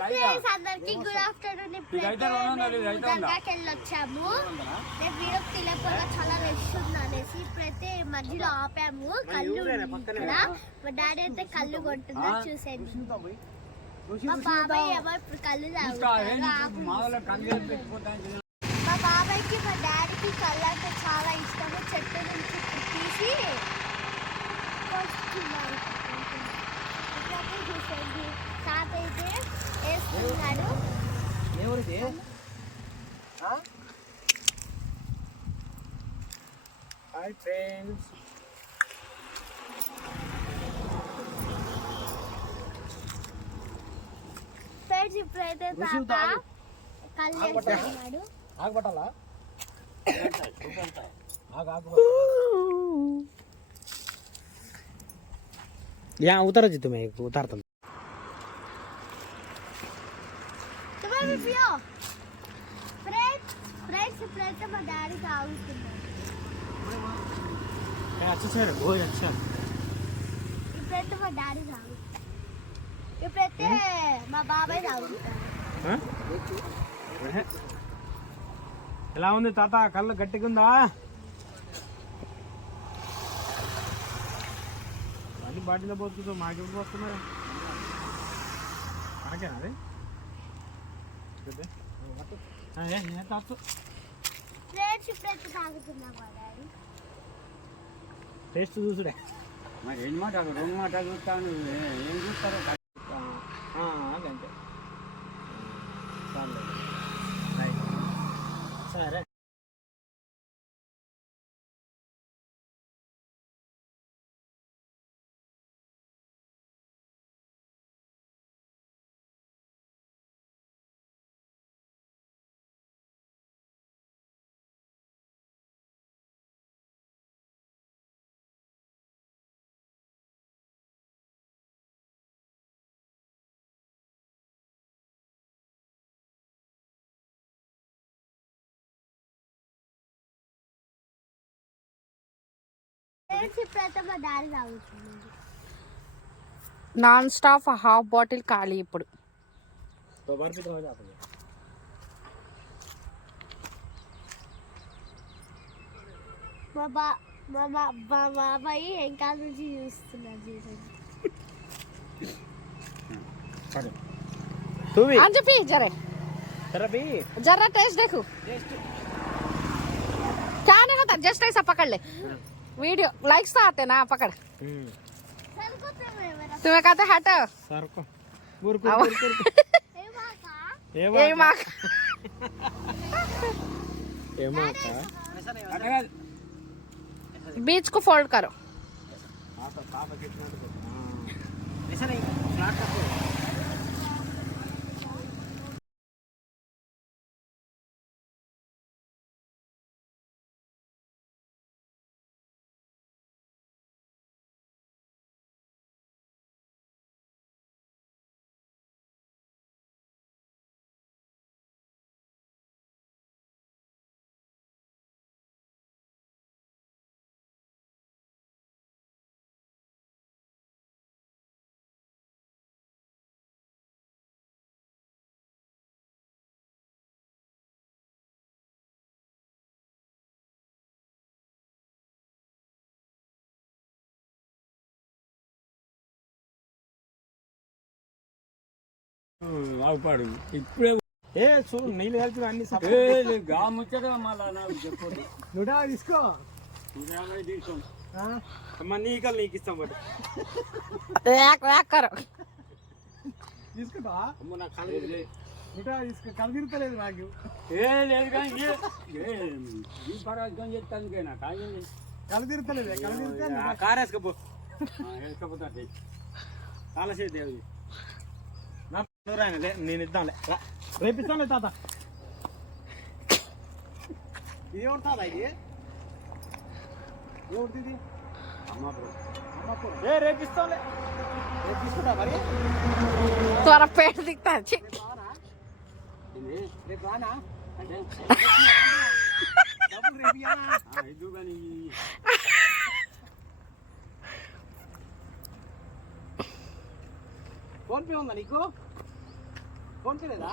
అందరికి good afternoon. ఇప్పుడైతే దర్గాకి వెళ్ళొచ్చాము. నేను వీడియో తెలియకుండా చాలా రష్ ఉంది అనేసి ఇప్పుడైతే మధ్యలో ఆపాము. కళ్ళు ఇక్కడ మా డాడీ అయితే కళ్ళు కొంటున్నారు చూసేది. మా బాబాయ్ ఏమో ఇప్పుడు కళ్ళు తాగుతారు. మా బాబాయ్కి మా డాడీకి కళ్ళు అంటే చాలా ఇష్టము. చెట్టు నుంచి తీసి చూసేది. తాత అయితే వేస్తున్నాడు. Hi friends. ఫ్రెండ్స్ ఇప్పుడైతే తాత కళ్ళు వేస్తున్నాడు. ఆగబట్టాలా? या उतारा जी तुम्हें उतारता हूँ. तुम्हें भी पियो. फ्रेंड्स इప్పుడైతే మా డాడీ తాగుతున్నారు. अच्छा सर बहुत अच्छा. ఇప్పుడైతే మా డాడీ తాగుతారు. ఇప్పుడైతే మా బాబాయ్ తాగుతారు. ఎలా ఉంది తాత? కళ్ళు గట్టిగా ఉందా? అది బాటిలో పోతుందో మాకెప్పుడు పోతున్నారు? మనకేనా అది? టేస్ట్ చూసుడే. మరి ఏం మాట్లాడు? రెండు మాటలు చూస్తాను. ఏం చూస్తారో అంతే. సరే. నాన్ స్టాప్ హాఫ్ బాటిల్ ఖాళీ ఇప్పుడు. బాబాయ్ ఇంకా నుంచి చూస్తున్నారు. చెప్పి जरा टेस्ट देखो. क्या नहीं होता, जस्ट ऐसा पकड़ ले. वीडियो लाइक्स तो आते ना, पकड़. तुम्हें कहते हटो. बीच को फोल्ड करो. ఆగుపాడు ఇప్పుడే. చూడు నీళ్ళు కలిపి అన్ని గా ముచ్చట మళ్ళా నాకు చెప్పండి. 150 తీసుకో. 150 తీసుకో. అమ్మ నీకలు నీకు ఇస్తాం బట్ తీసుకుంటా. అమ్మ నాకు కళ్ళు తీసుకో. కళ్ళు తిరుగుతలేదు నాకు. లేదు కానీ పరాజకం చెప్తానుకైనా కాదండి. కళ్ళు తిరుగుతలేదు. కళ్ళు తిరుగుతా కారు వేసుకపో. వేసుకపోతా చాలా సేపు దేవి. నేను ఇద్దాంలే, రేపు ఇస్తాంలే తాత. ఇది ఎవరు తాత? ఇది ఎవరిది? రేపు ఇస్తాంలే. రేపు తీసుకుంటా మరి. త్వర పేట దిక్తా. రేపు రానా అంటే ఫోన్ పే ఉందా నీకు? ఫోన్ పే లేదా?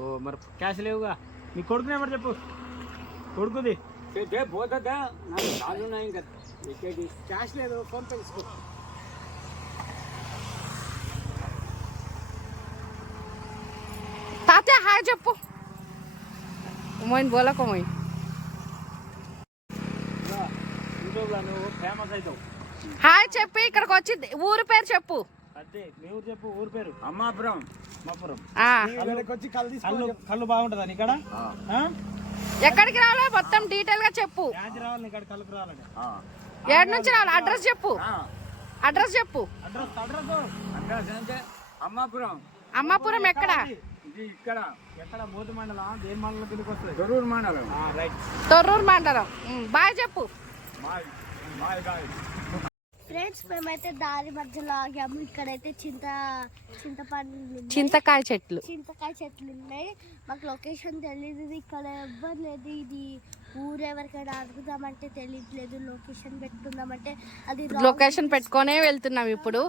ఓ మరి క్యాష్ లేవుగా. నీ కొడుకు నెంబర్ చెప్పు. కొడుకుది పోతుందా నాకు కాళ్ళు ఉన్నాయి ఇంకా క్యాష్ లేదు, ఫోన్ పే తీసుకో. తాతయ్య హాయ్ చెప్పు. మోయిన్ బోలకో మోయిన్. యూట్యూబ్లో నువ్వు ఫేమస్ అవుతావు. హాయ్ చెప్పి ఇక్కడికి వచ్చి ఊరు పేరు చెప్పు. అదే మీ ఊరు చెప్పు. ఊరు పేరు అమ్మాపురం. అమ్మాపురం. ఆ, కళ్ళు బాగుంటుందా ఇక్కడ? ఎక్కడికి రావాలో మొత్తం డీటెయిల్ గా చెప్పు. రావాలి ఇక్కడ కళ్ళుకు రావాలంటే ఏడు నుంచి రావాలి? అడ్రస్ చెప్పు. అడ్రస్ చెప్పు. అడ్రస్ అడ్రస్ అడ్రస్ అంటే అమ్మాపురం. అమ్మాపురం ఎక్కడ? ఇది ఇక్కడ ఎక్కడ? మోతి మండలం. దేని మండలం కిందకి వస్తుంది? దొరూరు మండలం. రైట్. తొర్రూరు మండలం. బాయ్ చెప్పు. Bye bye bye. ఫ్రెండ్స్ మేమైతే దారి మధ్యలో ఆగాము. ఇక్కడైతే చింతపండు చింతకాయ చెట్లు. చింతకాయ చెట్లు ఉన్నాయి. మాకు లొకేషన్ తెలియదు, ఇక్కడ ఎవ్వరు లేదు. ఇది ఊరు ఎవరికైనా అడుగుదామంటే తెలియట్లేదు. లొకేషన్ పెట్టుకుందామంటే అది లొకేషన్ పెట్టుకొనే వెళ్తున్నాం ఇప్పుడు.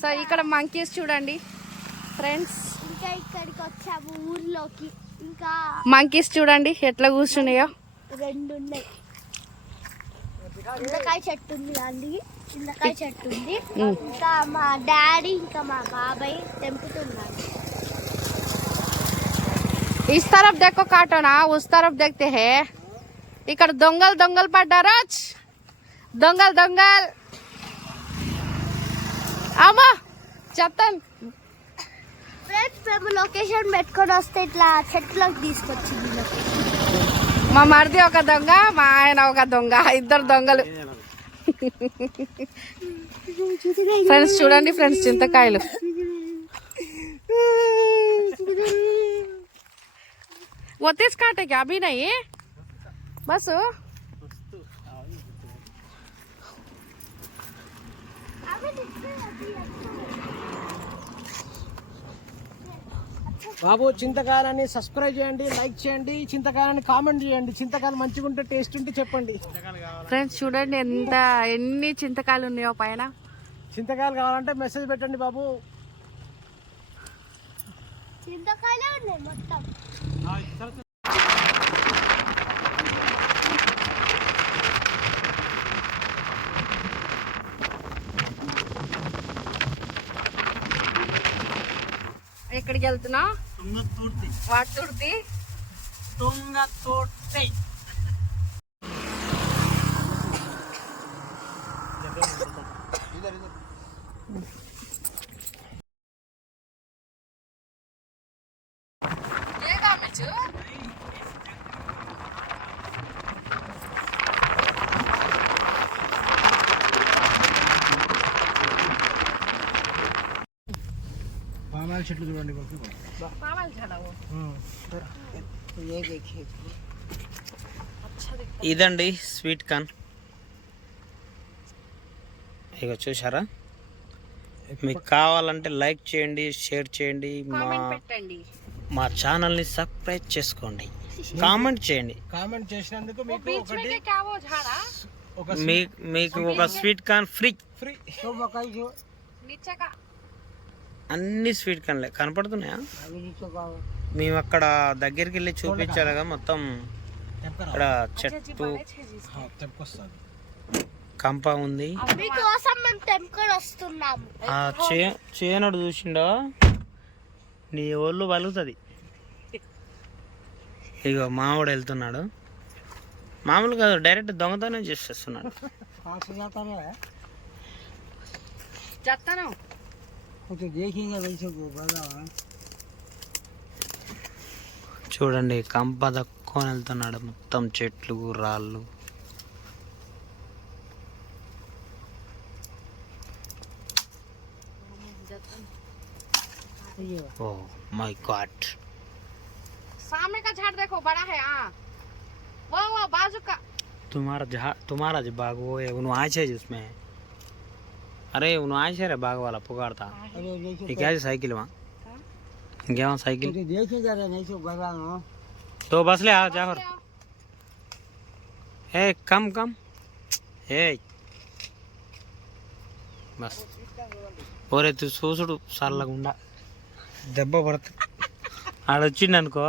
సో ఇక్కడ మంకీస్ చూడండి ఫ్రెండ్స్. ఇంకా ఇక్కడికి వచ్చాము ఊర్లోకి. ఇంకా మంకీస్ చూడండి ఎట్లా కూర్చున్నాయో. 2 ఉన్నాయి. చింతకాయ చెట్టు ఉంది అండి. చింతకాయ చెట్టు ఉంది. ఇంకా మా డాడీ ఇంకా మా బాబాయ్ తెంపుతున్నారు. इस तरफ देखो काटो ना, उस तरफ देखते हैं. ఇక్కడ దొంగలు దొంగలు పడ్డారు. దొంగలు దొంగలు. అమ్మా చెప్తాను. ఫ్రెండ్స్ మేము లొకేషన్ పెట్టుకొని వస్తే ఇట్లా చెట్లకు తీసుకొచ్చింది. మా మరిది ఒక దొంగ, మా ఆయన ఒక దొంగ, ఇద్దరు దొంగలు. ఫ్రెండ్స్ చూడండి ఫ్రెండ్స్ చింతకాయలు. वो तेज काटेगा अभी नहीं बस. బాబు చింతకాయలని సబ్స్క్రైబ్ చేయండి, లైక్ చేయండి. చింతకాయలని కామెంట్ చేయండి. చింతకాయలు మంచిగా ఉంటే టేస్ట్ ఉంటే చెప్పండి. ఫ్రెండ్స్ చూడండి ఎన్ని చింతకాయలు ఉన్నాయో పైన. చింతకాయలు కావాలంటే మెసేజ్ పెట్టండి బాబు. చింతకాయలే ఉన్నాయి మొత్తం. ఎక్కడికి వెళ్తున్నా? వాటుర్తి. తుంగతుర్తి. పామాయిల్ చెట్లు చూడండి. ఇదండి స్వీట్ కార్న్. ఇక చూసారా? మీకు కావాలంటే లైక్ చేయండి, షేర్ చేయండి, మా ఛానల్ని సబ్స్క్రైబ్ చేసుకోండి, కామెంట్ చేయండి. కామెంట్ చేసినందుకు మీకు మీకు ఒక స్వీట్ కార్న్ ఫ్రీ. అన్ని స్వీట్ కార్న్లే కనపడుతున్నాయా? మేము అక్కడ దగ్గరికి వెళ్ళి చూపించారుగా మొత్తం. ఇక్కడ చెట్టు కంప ఉంది. మీకోసం మేము తెంపుకొని వస్తున్నాము. చేయనడు చూసిండో నీ ఒళ్ళు పలుగుతుంది. ఇగో మామిడి వెళ్తున్నాడు. మామూలు కాదు, డైరెక్ట్ దొంగతనం చేసేస్తున్నాడు. చూడండి కంప దక్కుని వెళ్తున్నాడు. మొత్తం చెట్లు రాళ్ళు. Oh my god. सामने का झाड़ देखो बड़ा है. वो बाजू का तुम्हारा जो बाग वो है, उन्होंने आए थे जिसमें. अरे उन्होंने आए थे रे बाग वाला पुकारता. ये क्या है साइकिल वहाँ? क्या वहाँ साइकिल? तो बस ले आ जा फिर. ए कम कम ए बस. और तू చూసుడు సల్లగుండా దెబ్బ పడుతుంది. ఆడొచ్చిండు అనుకో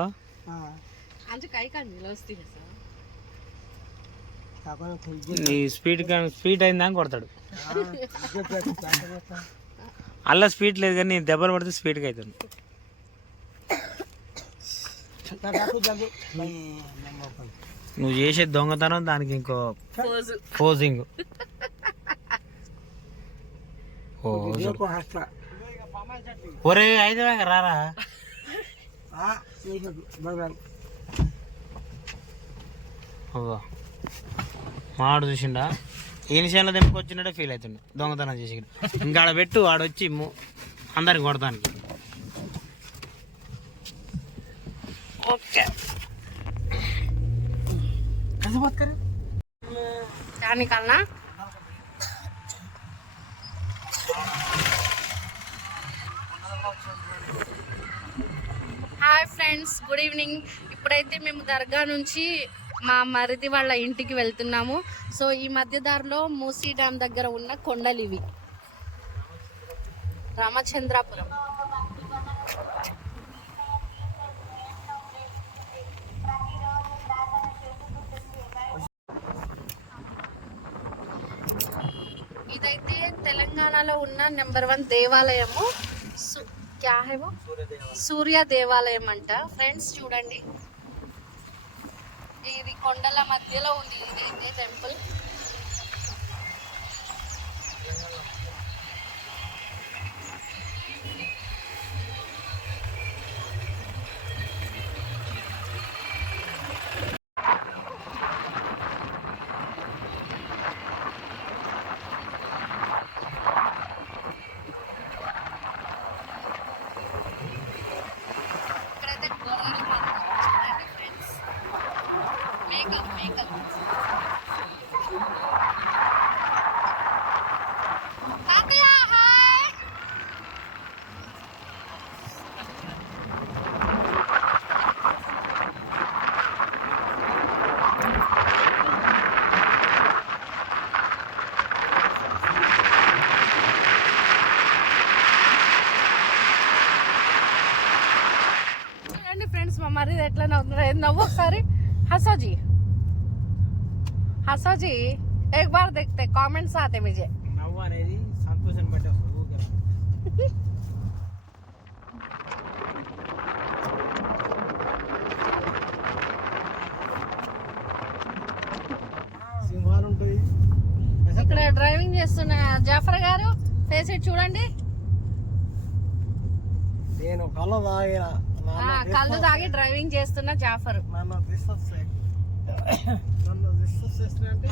నీ స్పీడ్ అయిందా కొడతాడు. అలా స్పీడ్ లేదు కానీ దెబ్బలు పడితే స్పీడ్గా అవుతుంది. నువ్వు చేసే దొంగతనం దానికి ఇంకో పోజింగ్. ఒరే అయితే రారా మాడు చూసిండా ఈ నిమిషంలో తెంపుకొచ్చినట్టే ఫీల్ అవుతుండే దొంగతనం చేసి. ఇంకా ఆడ పెట్టు ఆడొచ్చి అందరికి కొడతానికి. ఓకే దానికన్నా హాయ్ ఫ్రెండ్స్, గుడ్ ఈవినింగ్. ఇప్పుడైతే మేము దర్గా నుంచి మా మరిది వాళ్ళ ఇంటికి వెళ్తున్నాము. సో ఈ మధ్య దారిలో మూసీ డ్యామ్ దగ్గర ఉన్న కొండలు ఇవి, రామచంద్రాపురం. ఇదైతే తెలంగాణలో ఉన్న నెంబర్ 1 దేవాలయము. సూర్య దేవాలయం అంట. ఫ్రెండ్స్ చూడండి, ఇది కొండల మధ్యలో ఉంది. ఇది టెంపుల్. ఇక్కడైతే గొర్రెలు చూడండి ఫ్రెండ్స్, మేకలు. తాతయ్య హాయ్. చూడండి ఫ్రెండ్స్, మా మరిది ఎట్లా నవ్వుతున్నారు. నవ్వు ఒకసారి. हंसो जी एक बार देखते, कमेंट्स आते मुझे. నవ్వు అనేది సంతోషం బట్టి వస్తుంది. సింహాలు ఉంటాయి. ఇక్కడ డ్రైవింగ్ చేస్తున్న జాఫర్ గారు ఫేస్ ఇట్ చూడండి. నేను కళ్ళు తాగిన కళ్ళు తాగి డ్రైవింగ్ చేస్తున్న జాఫర్. నన్ను విశ్వసిస్తే అంటే